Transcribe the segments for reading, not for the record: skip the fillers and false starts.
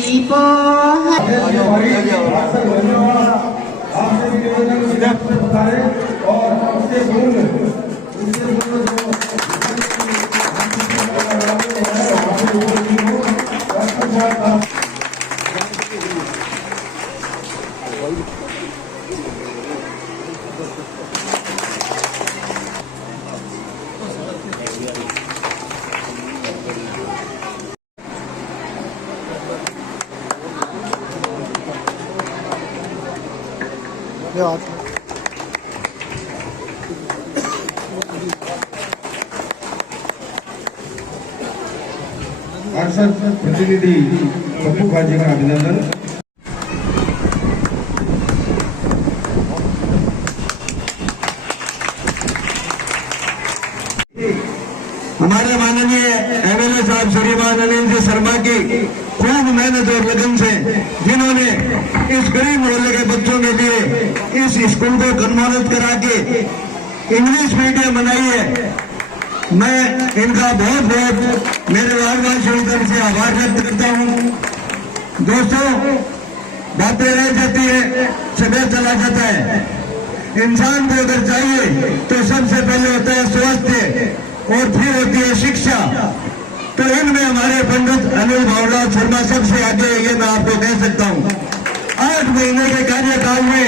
दीपो पार्षद प्रतिनिधि पप्पू भाजी का अभिनंदन। हमारे माननीय एमएलए साहब श्रीमान नरेंद्र शर्मा की खूब मेहनत और लगन से जिन्होंने इस गरीब मोहल्ले के बच्चों के लिए इस स्कूल को कन्वर्ट करा के इंग्लिश मीडियम बनाई है, मैं इनका बहुत बहुत मेरे वार्डवासियों की तरफ से आभार व्यक्त करता हूं। दोस्तों, बातें रह जाती है, समय चला जाता है। इंसान को अगर चाहिए तो सबसे पहले होता है स्वास्थ्य और फिर होती है शिक्षा। तो इनमें हमारे पंडित अनिल भावलाल शर्मा सबसे आगे, ये मैं आपको कह सकता हूँ। 8 महीने के कार्यकाल में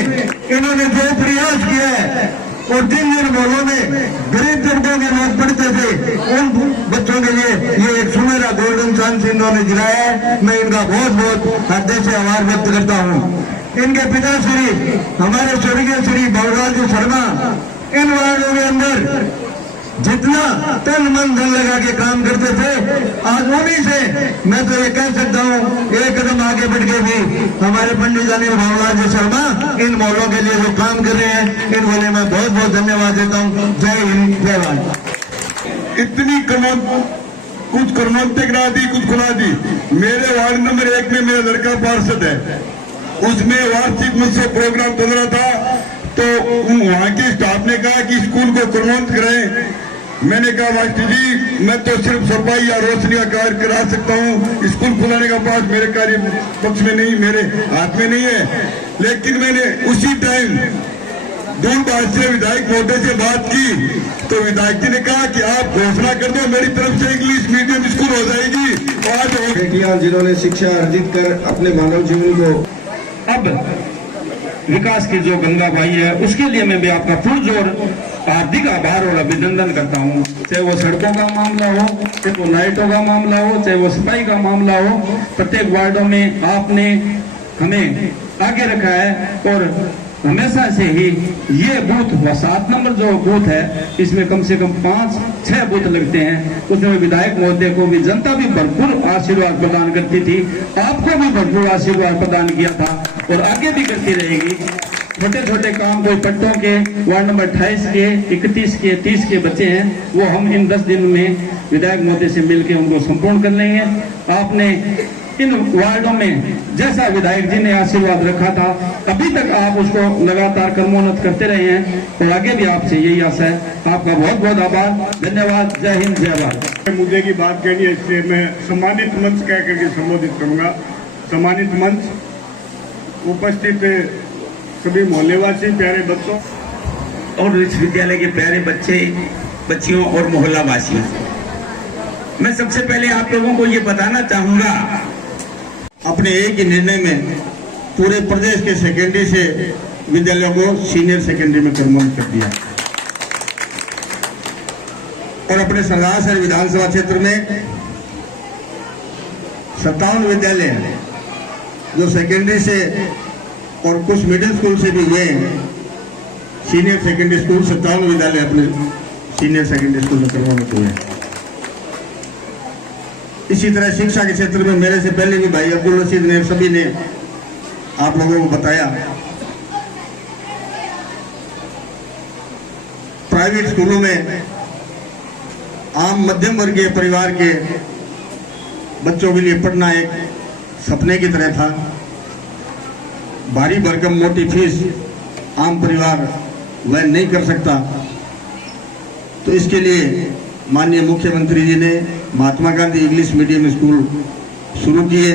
इन्होंने जो प्रयास किया है और जिन मोहल्लों में गरीब जनता के लोग पढ़ते थे उन बच्चों के लिए ये एक सुनहरा गोल्डन चांस इन्होंने दिलाया है। मैं इनका बहुत बहुत हृदय से आभार व्यक्त करता हूँ। इनके पिताश्री हमारे स्वर्गीय श्री भावलाल जी शर्मा इन वार्डों के अंदर जितना तन मन धन लगा के काम करते थे, आज उन्हीं से मैं तो ये कह सकता हूँ एक कदम आगे बढ़ के भी हमारे पंडित अनिल भावलाल जी शर्मा इन मोहल्लों के लिए जो काम कर रहे हैं, इन बोले मैं बहुत बहुत धन्यवाद देता हूँ। जय हिंद, जय भारत। इतनी कुछ कर्मोन्ते करा दी, कुछ खुला दी। मेरे वार्ड नंबर 1 में मेरा लड़का पार्षद है, उसमें वार्षिक मुझसे प्रोग्राम चल रहा था, तो वहां के स्टाफ ने कहा कि स्कूल को कर्मोन्त कराएं। मैंने कहा मास्टर जी, मैं तो सिर्फ सफाई या रोशनी का कार्य करा सकता हूँ, स्कूल खुलाने का पास मेरे कार्य पक्ष में नहीं, मेरे हाथ में नहीं है। लेकिन मैंने उसी टाइम दूरबार से विधायक महोदय से बात की, तो विधायक जी ने कहा कि आप घोषणा कर दो, मेरी तरफ से इंग्लिश मीडियम स्कूल हो जाएगी। आज बेटियां जिन्होंने शिक्षा अर्जित कर अपने मानव जीवन को अब विकास की जो गंगा बहाई है, उसके लिए मैं भी आपका पुरजोर हार्दिक आभार और अभिनंदन करता हूँ। चाहे वो सड़कों का मामला हो, चाहे वो लाइटों का मामला हो, चाहे वो सफाई का मामला हो, प्रत्येक वार्डों में आपने हमें आगे रखा है। और हमेशा से ही ये बूथ 7 नंबर जो बूथ है, इसमें कम से कम 5-6 बूथ लगते हैं। उसमें विधायक महोदय को भी जनता भी भरपूर आशीर्वाद प्रदान करती थी, आपको भी भरपूर आशीर्वाद प्रदान किया था और आगे भी करती रहेगी। छोटे छोटे काम कोई पट्टों के वार्ड नंबर 28 के, 31 के, 30 के बच्चे हैं, वो हम इन 10 दिन में विधायक महोदय से मिलकर उनको संपूर्ण कर लेंगे। आपने इन वार्डों में जैसा विधायक जी ने आशीर्वाद रखा था, अभी तक आप उसको लगातार कर्मोन्नत करते रहे हैं और आगे भी आपसे यही आशा है। आपका बहुत बहुत आभार, धन्यवाद। जय हिंद, जय भारत। मुद्दे की बात कहनी है, इससे मैं सम्मानित मंच कह करके संबोधित करूंगा। सम्मानित मंच, उपस्थित सभी मोहल्लेवासी, प्यारे बच्चों और इस विद्यालय के प्यारे बच्चे, बच्चियों और मोहल्ला वासियों, मैं सबसे पहले आप लोगों को ये बताना चाहूंगा, अपने एक ही निर्णय में पूरे प्रदेश के सेकेंडरी से विद्यालयों को सीनियर सेकेंडरी में कन्वर्ट कर दिया और अपने संघासर विधानसभा क्षेत्र में 57 विद्यालय हैं जो सेकेंडरी से और कुछ मिडिल स्कूल से भी ये सीनियर सेकेंडरी स्कूल 57 विद्यालय अपने सीनियर सेकेंडरी स्कूल में कन्वर्ट हुए हैं। इसी तरह शिक्षा के क्षेत्र में मेरे से पहले भी भाई अब्दुल रशीद ने, सभी ने आप लोगों को बताया, प्राइवेट स्कूलों में आम मध्यम वर्गीय परिवार के बच्चों के लिए पढ़ना एक सपने की तरह था। भारी भरकम मोटी फीस आम परिवार वह नहीं कर सकता, तो इसके लिए माननीय मुख्यमंत्री जी ने Mahatma Gandhi English medium school शुरू किए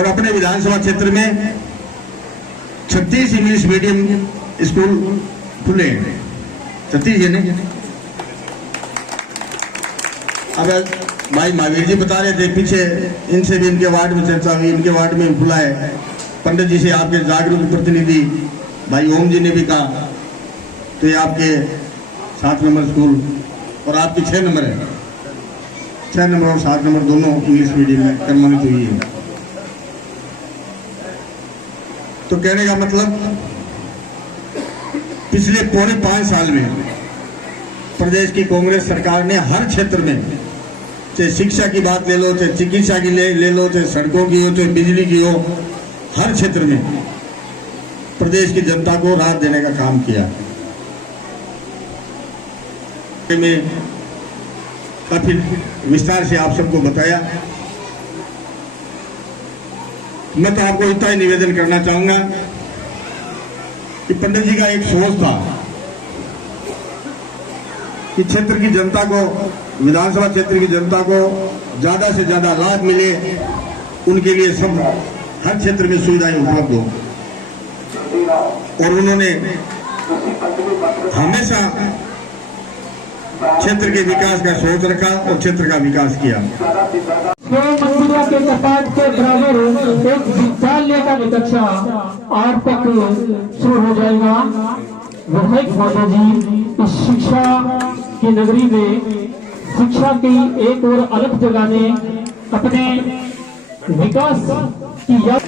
और अपने विधानसभा क्षेत्र में 36 इंग्लिश मीडियम स्कूल खुले हैं। 36 है नहीं। अब भाई महावीर जी बता रहे थे पीछे, इनसे भी इनके वार्ड में चर्चा हुई, इनके वार्ड में खुला है। पंडित जी से आपके जागरूक प्रतिनिधि भाई ओम जी ने भी कहा, तो ये आपके 7 नंबर स्कूल और आपकी 6 नंबर है। 6 नंबर और 7 नंबर दोनों इंग्लिश मीडियम में कर्मोन्नत हुई है। तो कहने का मतलब पिछले पौने 5 साल में प्रदेश की कांग्रेस सरकार ने हर क्षेत्र में, चाहे शिक्षा की बात ले लो, चाहे चिकित्सा की ले लो, चाहे सड़कों की हो, चाहे बिजली की हो, हर क्षेत्र में प्रदेश की जनता को राहत देने का काम किया। में काफी विस्तार से आप सबको बताया। मैं तो आपको इतना ही निवेदन करना चाहूंगा कि पंडित जी का एक सोच था कि क्षेत्र की जनता को, विधानसभा क्षेत्र की जनता को ज्यादा से ज्यादा लाभ मिले, उनके लिए सब हर क्षेत्र में सुविधाएं उपलब्ध हो। और उन्होंने हमेशा क्षेत्र के विकास का सोच रखा और क्षेत्र का विकास किया। मंदिरों के कपाट के बराबर एक विद्यालय का कक्षा आज तक शुरू हो जाएगा। विधायक महोदय जी, इस शिक्षा की नगरी में शिक्षा की एक और अलग जगह ने अपने विकास की याद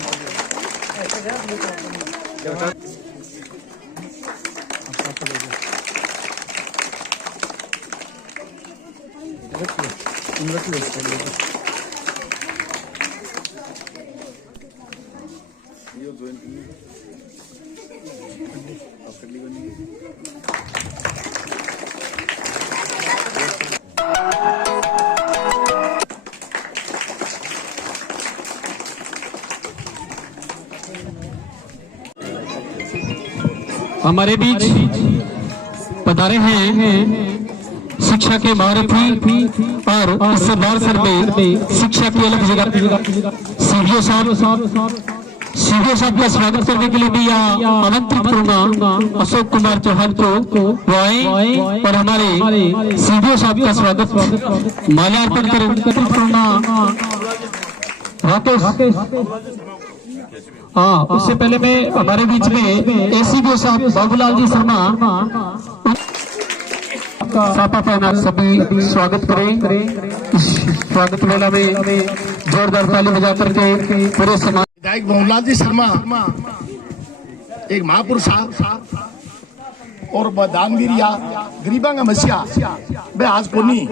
हमारे बीच पधारे हैं शिक्षा के महारथी और इस बार में शिक्षा की अलग जगह सीडीओ साहब का स्वागत करने के लिए भी यहाँ आमंत्रित करूंगा अशोक कुमार चौहान को वो आए और हमारे सीडीओ साहब का स्वागत माल्यार्पण करूंगा। राकेश हाँ, उससे पहले मैं हमारे बीच में एसीबीओ साहब बाबूलाल जी शर्मा सापा पहना सभी स्वागत करें। इस स्वागत मेला में जोरदार ताली बजा करके पूरे समाज। विधायक बाबूलाल जी शर्मा एक महापुरुष और दानवीरिया गरीबा का मसीहा वे आज को नहीं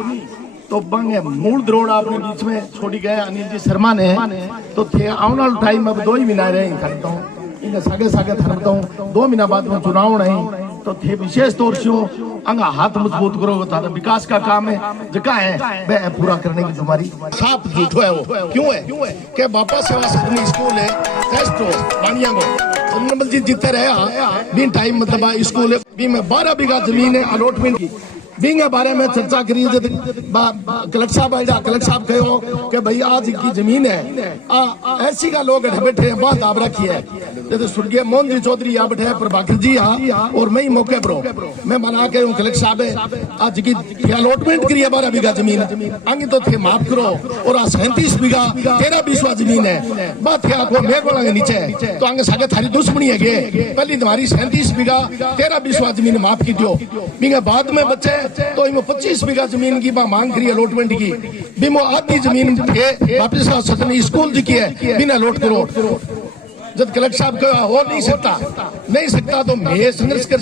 तो बंगे मूल द्रोड़ आपने बीच में छोड़ी गए अनिल जी शर्मा ने तो थे आने वाले टाइम अब 2 ही महीना रहे खरीदता हूँ इन्हें सागे खरीदता हूँ 2 महीना बाद में चुनाव नहीं तो थे विशेष तौर से अंगा हाथ मजबूत करो था विकास का काम है जगह है वह पूरा करने की तुम्हारी साफ झूठो है वो क्यों है के बापा सेवा सदनी स्कूल है टेस्ट हो बानिया को नंबर जी जीते रहे बिन टाइम मतलब स्कूल है में 12 बीघा जमीन है अलॉटमेंट की बिंग बारे में चर्चा करी कलेक्टर साहब कहो कि भाई आज की जमीन है ऐसी का लोग बैठे हैं बहुत दाब रखी है जैसे स्वर्गीय मोहन जी चौधरी यहाँ बैठे प्रभाकर जी यहाँ और मैं मौके पर मैं मना के हूँ कलेक्टर साहब आज की अलॉटमेंट करी 12 बीघा जमीन अंग तो थे माफ करो और 37 बीघा 13-20 जमीन है बात है आपको मेघ वाला के नीचे तो आगे सागे थारी दुश्मनी है पहली तुम्हारी 37 बीघा 13-20 जमीन माफ की दो बिंग बाद में बच्चे तो इमो 25 बीघा जमीन की मांग करी अलॉटमेंट की बिमो आधी जमीन वापिस सदनी स्कूल जी की है बिना अलॉट करो जब कलेक्टर साहब का हो नहीं सकता तो मैं संघर्ष कर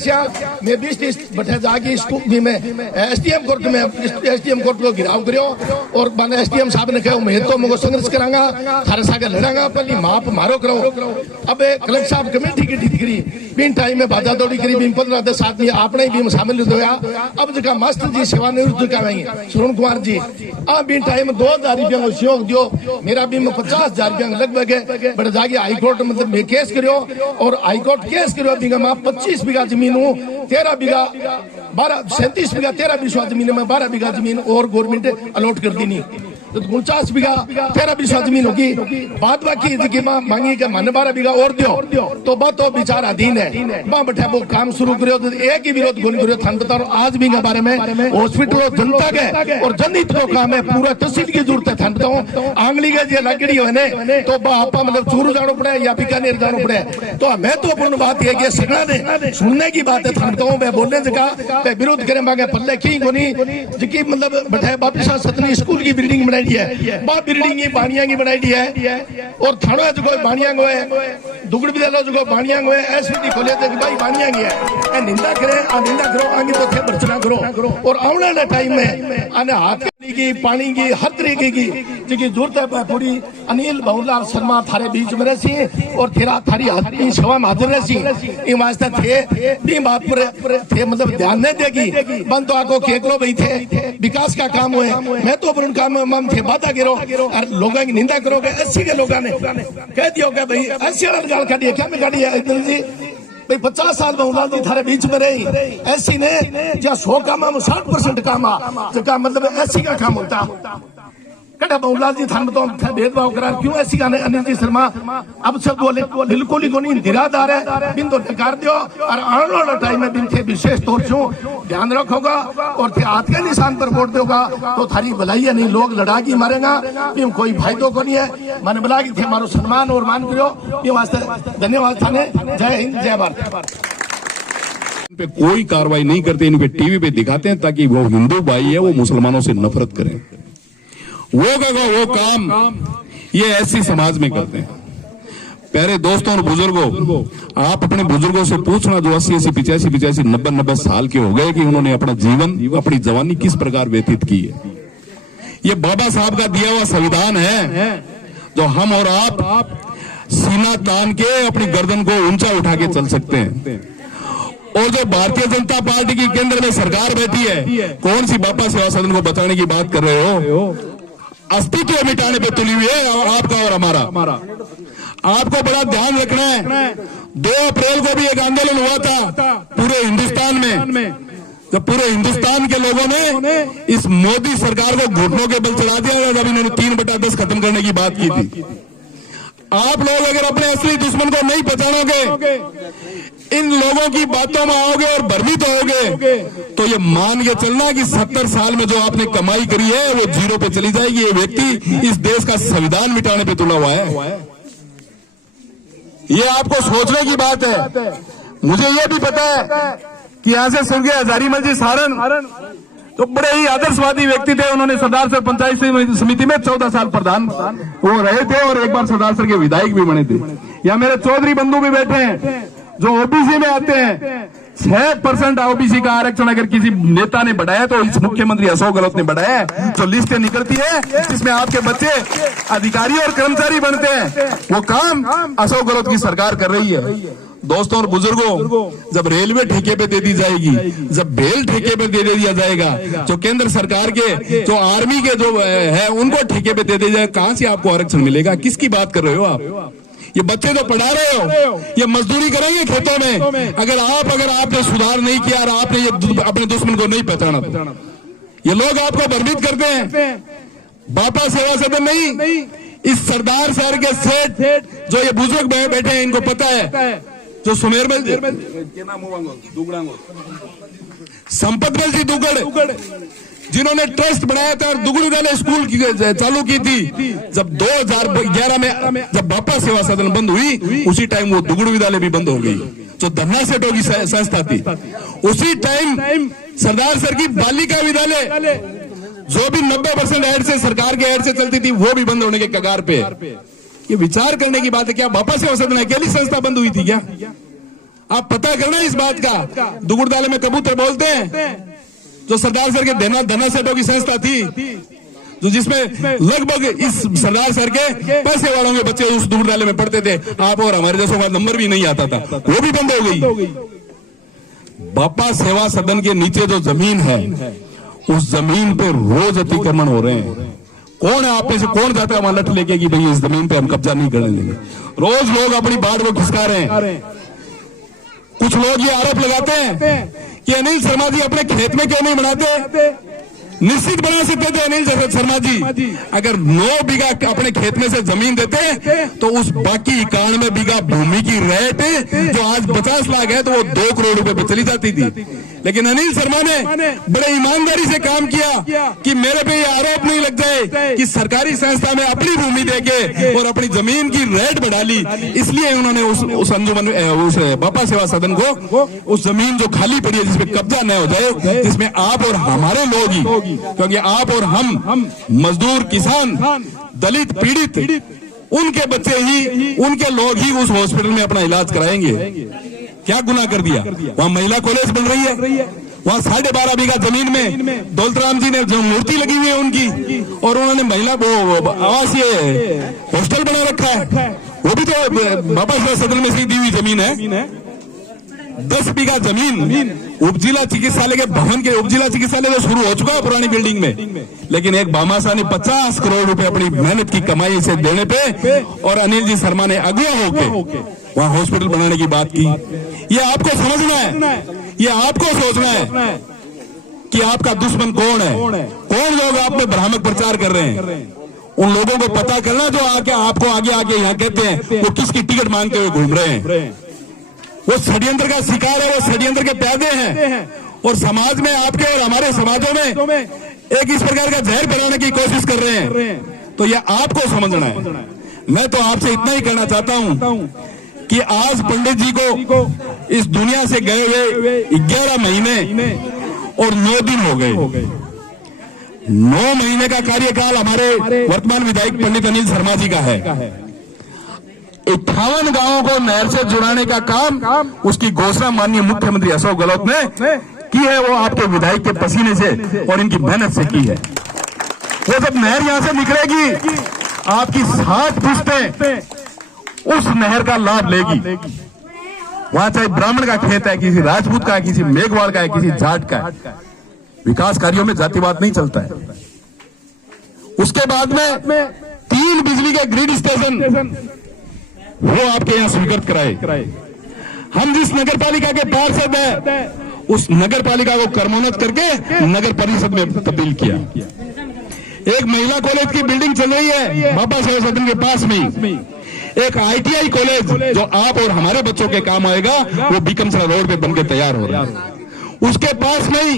मैं 20 बैठे जाके स्कूल में एसडीएम कोर्ट को गिराव करो और मैंने एसडीएम साहब ने कहा मैं तो मुझे संघर्ष करांगा थारे सागे लड़ांगा पहली माप मारो करो अब कलेक्टर साहब कमेटी की ठीक करी बिन टाइम में बाजा दौड़ी करी बिन 15-10 आदमी आपने भी शामिल होया अब जगह मास्टर जी सेवानिवृत्त का श्रवण कुमार जी अब बिन टाइम 2000 रुपया को सहयोग दियो मेरा भी 50,000 रुपया लगभग है बट जाके हाईकोर्ट मतलब में केस करो और हाईकोर्ट केस करो बीघा में 25 बीघा जमीन हूँ 13 बीघा 37 बीघा 13-20 जमीन में 12 बीघा जमीन और गवर्नमेंट अलॉट कर दी तो 49 बीघा 13 बीघा जमीन होगी, बाद बाकी जी मांगी के मन 12 बीघा और दियो तो बात तो विचार अधीन है। वहां बैठे वो काम शुरू करो तो एक ही विरोध गुण करो थान बता आज भी के बारे में हॉस्पिटल जनता के और जनहित को काम है, पूरा तहसील की जरूरत है थान बताओ। आंगली के जे लगड़ी हो ने तो आपा मतलब चूरू जानो पड़े या बीकानेर जानो पड़े। तो महत्वपूर्ण बात यह कि सगड़ा ने सुनने की बात है थान बताओ। मैं बोलने जगह विरोध करे मांगे पल्ले की कोनी जिकी मतलब बैठे वापिस सतनी स्कूल की बिल्डिंग बनाई है, बा बिल्डिंग की बाणिया की बनाई है और थानो जो बाणिया गो है दुगड़ विद्यालय जो बाणिया गो है एसवीटी खोले थे भाई बाणिया की है निंदा करे निंदा करो आगे तो थे भर्चना करो और आने वाले टाइम में आने हाथ की पानी की हर तरीके की जिसकी जरूरत है पूरी अनिल बहुलाल शर्मा थारे बीच में रही और तेरा थारी हाथी सेवा में हाजिर रही वास्ते थे भी बात पर थे मतलब ध्यान नहीं देगी बन तो आको केकलो भाई थे विकास का काम हुए मैं तो अपन काम मम थे बात करो और लोगों की निंदा करोगे 80 के लोगों ने कह दिया भाई 80 गाल काटी क्या में काटी है जी भाई 50 साल बहुलाल जी थारे बीच में रही ऐसी ने जहाँ 100 काम 60% काम जगह मतलब ऐसी का काम होता कटा बहुलाल जी थान तो भेदभाव करा क्यों ऐसी गाने अनिल जी शर्मा अब सब बोले बिल्कुल ही कोनी निराधार है बिन तो नकार दियो और आने वाला टाइम में बिन थे विशेष तौर से ध्यान रखोगा और थे हाथ के निशान पर वोट दोगा तो थारी भलाई है नहीं लोग लड़ा की मारेगा कोई फायदो को नहीं है मैंने बोला कि थे मारो सम्मान और मान करो ये वास्ते धन्यवाद थाने। जय हिंद जय भारत। पे कोई कार्रवाई नहीं करते, इन पे टीवी पे दिखाते हैं ताकि वो हिंदू भाई है वो मुसलमानों से नफरत करें। वो काम ये ऐसी समाज में करते हैं। प्यारे दोस्तों और बुजुर्गों, आप अपने बुजुर्गों से पूछना जो 80 85 90 साल के हो गए कि उन्होंने अपना जीवन अपनी जवानी किस प्रकार व्यतीत की है। ये बाबा साहब का दिया हुआ संविधान है जो हम और आप सीना तान के अपनी गर्दन को ऊंचा उठा के चल सकते हैं। और जो भारतीय जनता पार्टी की केंद्र में सरकार बैठी है, कौन सी बाबा सेवा सदन को बचाने की बात कर रहे हो? अस्तित्व मिटाने पे तुली हुई है आपका और हमारा। आपको बड़ा ध्यान रखना है। 2 अप्रैल को भी एक आंदोलन हुआ था पूरे हिंदुस्तान में, जब पूरे हिंदुस्तान के लोगों ने इस मोदी सरकार को घुटनों के बल चढ़ा दिया जब इन्होंने 3/10 खत्म करने की बात की थी। आप लोग अगर अपने असली दुश्मन को नहीं पहचानोगे, इन लोगों की बातों में आओगे और भ्रमित होगे तो ये मान के चलना कि 70 साल में जो आपने कमाई करी है वो 0 पे चली जाएगी। ये व्यक्ति इस देश का संविधान मिटाने पे तुला हुआ है। ये आपको सोचने की बात है। मुझे ये भी पता है कि यहां से स्वर्गीय हजारीमल जी सारण तो बड़े ही आदर्शवादी व्यक्ति थे। उन्होंने सरदार सर पंचायत समिति में 14 साल प्रधान वो रहे थे और एक बार सरदार सर के विधायक भी बने थे। यहाँ मेरे चौधरी बंधु भी बैठे हैं जो ओबीसी में आते हैं। 6% ओबीसी का आरक्षण अगर किसी नेता ने बढ़ाया तो इस मुख्यमंत्री अशोक गहलोत ने बढ़ाया है। जो लिस्टें निकलती है जिसमें आपके बच्चे अधिकारी और कर्मचारी बनते हैं, वो काम अशोक गहलोत की सरकार कर रही है। दोस्तों और बुजुर्गों, जब रेलवे ठेके पे दे दी जाएगी, जब बेल ठेके पे दे दिया जाएगा, जो केंद्र सरकार के जो आर्मी के जो है उनको ठेके पे दे दिया जाएगा, कहां से आपको आरक्षण मिलेगा? किसकी बात कर रहे हो आप? ये बच्चे तो पढ़ा रहे हो, ये मजदूरी करेंगे खेतों में। अगर आपने सुधार नहीं किया और आपने ये अपने दुश्मन को नहीं पहचाना, ये लोग आपको भ्रमित करते हैं। बापा सेवा सदन नहीं, इस सरदार शहर के सेठ जो ये बुजुर्ग बैठे हैं इनको पता है। जो सुमेर में संपतमल जी दुगड़ जिन्होंने ट्रस्ट बनाया था और दुगड़ वाले स्कूल चालू की थी, जब 2011 में जब बापा सेवा सदन बंद हुई उसी टाइम वो दुगड़ विद्यालय भी बंद हो गई जो धन्ना सेठों की संस्था थी। उसी टाइम सरदार सर की बालिका विद्यालय जो भी 90% एड से सरकार के एड से चलती थी वो भी बंद होने के कगार पे। ये विचार करने की बात है। क्या बापा सेवा सदन अकेली संस्था बंद हुई थी क्या? आप पता करना इस बात का। दुगुड़दाले में कबूतर बोलते हैं जो सरदार सर के धना सेठों की संस्था थी, जो जिसमें लगभग इस सरदार सर के पैसे वालों के बच्चे उस दुगुड़दाले में पढ़ते थे। आप और हमारे जैसों का नंबर भी नहीं आता था, वो भी बंद हो गई। बापा सेवा सदन के नीचे जो जमीन है उस जमीन पे रोज अतिक्रमण हो रहे हैं। कौन है आप में से कौन जाता है वहां लठ लेके कि भाई इस जमीन पे हम कब्जा नहीं करने देंगे? रोज लोग अपनी बात को खिसका रहे हैं। कुछ लोग ये आरोप लगाते हैं कि अनिल शर्मा जी अपने खेत में क्यों नहीं बनाते? निश्चित बना सकते थे अनिल शर्मा जी। अगर 9 बीघा अपने खेत में से जमीन देते तो उस बाकी 91 बीघा भूमि की रेट जो आज 50 लाख है तो वो 2 करोड़ रुपए पे चली जाती थी। लेकिन अनिल शर्मा ने बड़े ईमानदारी से काम किया कि मेरे पे ये आरोप नहीं लग जाए कि सरकारी संस्था में अपनी भूमि देके और अपनी जमीन की रेट बढ़ा ली। इसलिए उन्होंने उस अंजुमन उस बापा सेवा सदन को उस जमीन जो खाली पड़ी है जिसपे कब्जा न हो जाए, जिसमें आप और हमारे लोग ही, क्योंकि आप और हम मजदूर, किसान, दलित, पीड़ित, उनके बच्चे ही, उनके लोग ही उस हॉस्पिटल में अपना इलाज कराएंगे। क्या गुनाह कर दिया? वहां महिला कॉलेज बन रही है, वहां 12.5 बीघा जमीन में दौलतराम जी ने जो मूर्ति लगी हुई है उनकी, और उन्होंने महिला आवासीय हॉस्टल बना रखा है, वो भी तो बाबा सेवा सदन में से दी हुई जमीन है। 10 बीघा जमीन उपजिला चिकित्सालय के भवन के, उपजिला चिकित्सालय तो शुरू हो चुका है पुरानी बिल्डिंग में, लेकिन एक भामाशाह ने 50 करोड़ रुपए अपनी मेहनत की कमाई से देने पे और अनिल जी शर्मा ने अगुआ होके वहां हॉस्पिटल बनाने की बात की। ये आपको समझना है, ये आपको सोचना है कि आपका दुश्मन कौन है, कौन लोग आप में भ्रामक प्रचार कर रहे हैं। उन लोगों को पता करना जो आके आपको आगे आके यहाँ कहते हैं वो किसकी टिकट मांगते हुए घूम रहे हैं। वो षड्यंत्र का शिकार है, वो षड्यंत्र के पैदे हैं, और समाज में आपके और हमारे समाजों में एक इस प्रकार का जहर फैलाने की कोशिश कर रहे हैं। तो ये आपको समझना है। मैं तो आपसे इतना ही कहना चाहता हूं कि आज पंडित जी को इस दुनिया से गए हुए 11 महीने और 9 दिन हो गए। 9 महीने का कार्यकाल हमारे वर्तमान विधायक पंडित अनिल शर्मा जी का है। 58 गांवों को नहर से जुड़ाने का काम उसकी घोषणा माननीय मुख्यमंत्री अशोक गहलोत ने की है। वो आपके विधायक के पसीने से और इनकी मेहनत से की है। वो जब नहर यहां से निकलेगी, आपकी 60 पुश्तें उस नहर का लाभ लेगी। वहां चाहे ब्राह्मण का खेत है, किसी राजपूत का है, किसी मेघवाल का है, किसी जाट का है। विकास कार्यों में जातिवाद नहीं चलता है। उसके बाद में 3 बिजली के ग्रिड स्टेशन वो आपके यहां स्वीकृत कराए। हम जिस नगर पालिका के पार्षद है उस नगर पालिका को क्रमोन्नत करके नगर परिषद में तब्दील किया। एक महिला कॉलेज की बिल्डिंग चल रही है बाबा सेवा सदन के पास में। एक ITI कॉलेज जो आप और हमारे बच्चों के काम आएगा वो बीकमसरा रोड पे बनकर तैयार हो रहा है। उसके पास में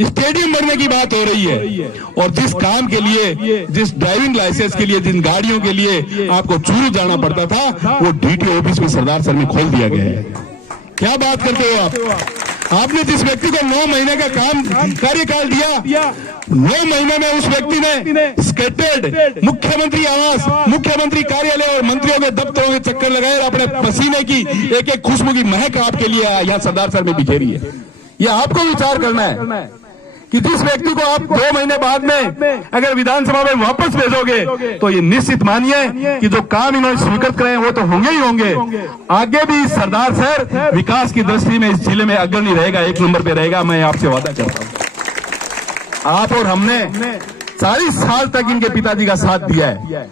स्टेडियम बनने की बात हो रही है। और जिस काम के लिए, जिस ड्राइविंग लाइसेंस के लिए, जिन गाड़ियों के लिए आपको चूरू जाना पड़ता था, वो DTO ऑफिस में सरदार सर में खोल दिया गया है। क्या बात करते हो आप? आपने जिस व्यक्ति को 9 महीने का काम कार्यकाल दिया, 9 महीने में उस व्यक्ति ने स्केटेड मुख्यमंत्री आवास, मुख्यमंत्री कार्यालय और मंत्रियों के दफ्तरों के चक्कर लगाए और अपने पसीने की एक खुशबू की महक आपके लिए यहाँ सरदार सर में बिखेरी है। ये आपको विचार करना है कि जिस व्यक्ति को आप 2 महीने बाद में अगर विधानसभा में वापस भेजोगे तो ये निश्चित मानिए कि जो काम इन्होंने स्वीकृत कराए वो तो होंगे ही होंगे। आगे भी सरदार सर विकास की दृष्टि में इस जिले में अग्रणी रहेगा, 1 नंबर पे रहेगा। मैं आपसे वादा करता हूं। आप और हमने 40 साल तक इनके पिताजी का साथ दिया है,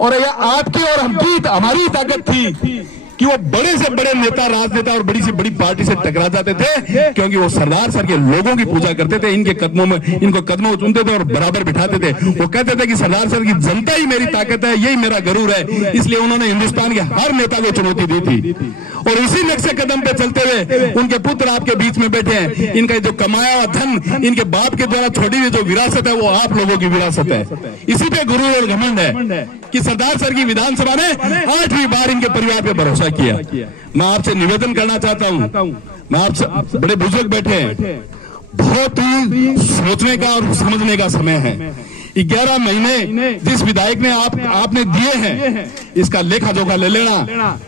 और यह आपकी और हमारी ताकत थी कि वो बड़े से बड़े नेता, राजनेता और बड़ी से बड़ी पार्टी से टकरा जाते थे, क्योंकि वो सरदार सर के लोगों की पूजा करते थे, इनके कदमों में, इनको कदमों में चुनते थे और बराबर बिठाते थे। वो कहते थे कि सरदार सर की जनता ही मेरी ताकत है, यही मेरा गरूर है। इसलिए उन्होंने हिंदुस्तान के हर नेता को चुनौती दी थी, और इसी नक्शे कदम पे चलते हुए उनके पुत्र आपके बीच में बैठे हैं। इनका जो कमाया हुआ धन, इनके बाप के द्वारा छोड़ी हुई जो विरासत है, वो आप लोगों की विरासत है। इसी पे गुरूर और घमंड है कि सरदार सर की विधानसभा ने 8वीं बार इनके परिवार पे भरोसा किया। मैं आपसे निवेदन करना चाहता हूं, मैं आपसे, बड़े बुजुर्ग बैठे हैं, बहुत ही सोचने का और समझने का समय है। 11 महीने जिस विधायक ने आपने दिए हैं, इसका लेखा जोखा ले लेना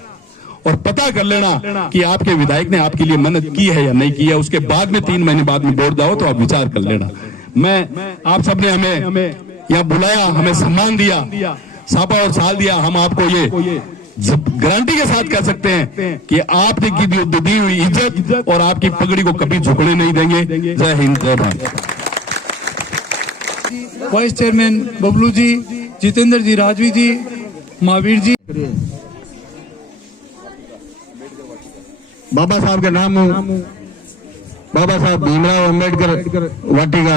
और पता कर लेना कि आपके विधायक ने आपके लिए मेहनत की है या नहीं की है। उसके बाद में 3 महीने बाद में वोट जाओ तो आप विचार कर लेना। मैं आप सबने हमें यहाँ बुलाया, हमें सम्मान दिया, सापा और साल दिया। हम आपको ये गारंटी के साथ कह सकते हैं कि आपने की दी हुई इज्जत और आपकी पगड़ी को कभी झुकने नहीं देंगे। जय हिंद, जय भारत। वाइस चेयरमैन बबलू जी, जितेंद्र जी, राजवी जी, महावीर जी। बाबा साहब के नाम बाबा साहब भीमराव अंबेडकर वाटिका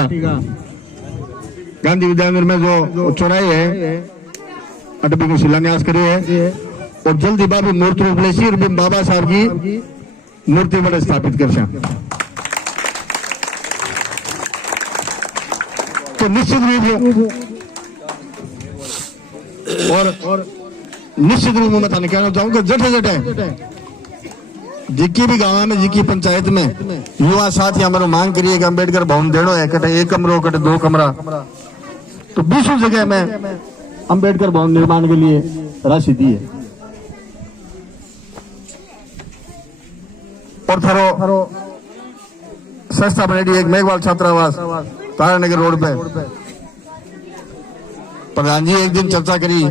गांधी विद्यामंदिर में जो चौराहे है अटबी को शिलान्यास करे है और जल्दी बाबू मूर्ति रूप ले सी बाबा साहब की मूर्ति बड़े स्थापित कर तो निश्चित रूप और निश्चित रूप में मैं कहना चाहूंगा जटे जटे जिकी भी गांव में जिकी पंचायत में युवा साथी हमारे मांग करिए कि अम्बेडकर भवन देनो है कटे 1 कमरा कटे 2 कमरा तो 20 जगह में अम्बेडकर भवन निर्माण के लिए राशि दी है और थारो संस्था बनेगी एक मेघवाल छात्रावास तारानगर रोड पे प्रधान जी एक दिन चर्चा करी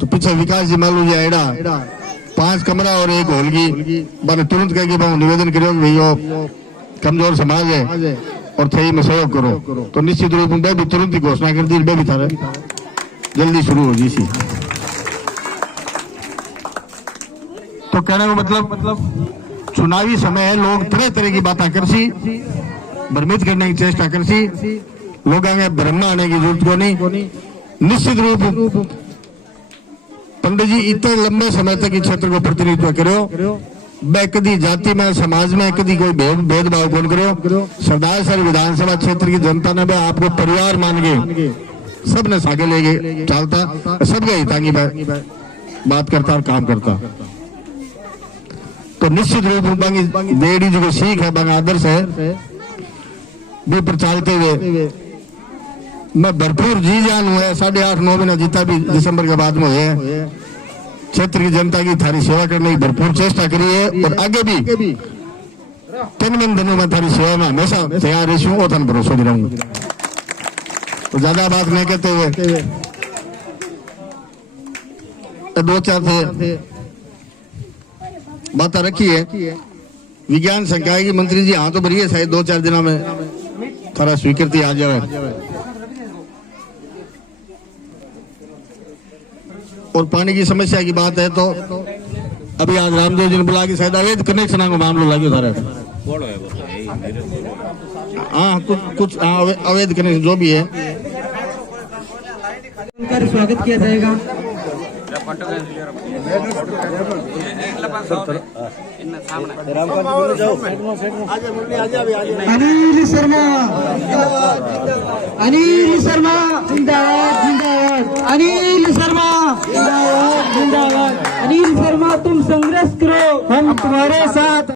तो पीछे विकास जी मालू जी आएड़ा 5 कमरा और 1 हॉल की मैंने तुरंत कह के निवेदन करो कि भैया कमजोर समाज है और थई में सहयोग करो तो निश्चित रूप में भी तुरंत ही घोषणा कर दी भी थारे जल्दी शुरू हो जी सी तो कहने का मतलब चुनावी समय है लोग तरह तरह की बातें कर सी भ्रमित करने की चेष्टा कर सी लोग आगे भ्रम में आने की जरूरत को नहीं निश्चित रूप पंडित जी इतने लंबे समय तक इस क्षेत्र को प्रतिनिधित्व करो बै कदी जाति में समाज में कदी कोई भेदभाव कौन करो सरदार सर विधानसभा क्षेत्र की जनता ने भी आपको परिवार मान के सबने सागे लेके चलता सबके हितांगी बात करता और काम करता तो निश्चित रूप में देड़ी जो सीख है बंग आदर्श है भी प्रचारते हुए मैं भरपूर जी जान हुआ 8.5-9 महीना जीता भी दिसंबर के बाद में हुए क्षेत्र की जनता की थारी सेवा करने की भरपूर चेष्टा करी है और आगे भी 3 दिनों में थारी सेवा में हमेशा तैयार रही हूँ और भरोसा दिलाऊंगा तो ज्यादा बात नहीं कहते हुए 2-4 थे बात रखी है विज्ञान संकाय की मंत्री जी हाँ तो भरी है शायद 2-4 दिनों में थोड़ा स्वीकृति आ जाए और पानी की समस्या की बात है तो अभी आज रामदेव जी ने बुला के शायद अवैध कनेक्शन का मामला लगे था हाँ कुछ अवैध कनेक्शन जो भी है स्वागत किया जाएगा। अनिल शर्मा जिंदाबाद जिंदाबाद अनिल शर्मा जिंदाबाद जिंदाबाद अनिल शर्मा तुम संघर्ष करो हम तुम्हारे साथ